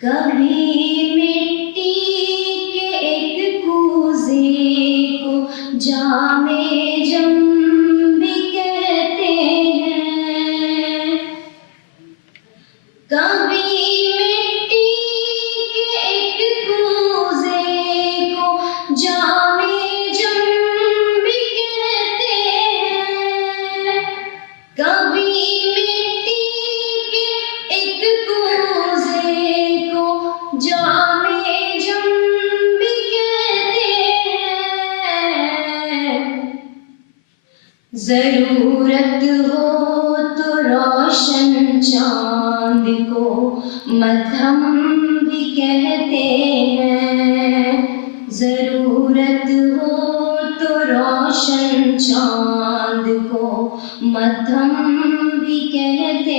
कभी मिट्टी के एक कूजे को जामे जम भी कहते हैं। कभी मिट्टी के एक कूजे को जामे जम भी कहते हैं। कभी मिट्टी के एक कूजे को जामे जम भी कहते हैं। जरूरत हो तो रोशन चांद को मध्यम भी कहते हैं। जरूरत हो तो रोशन चांद को मध्यम भी कहते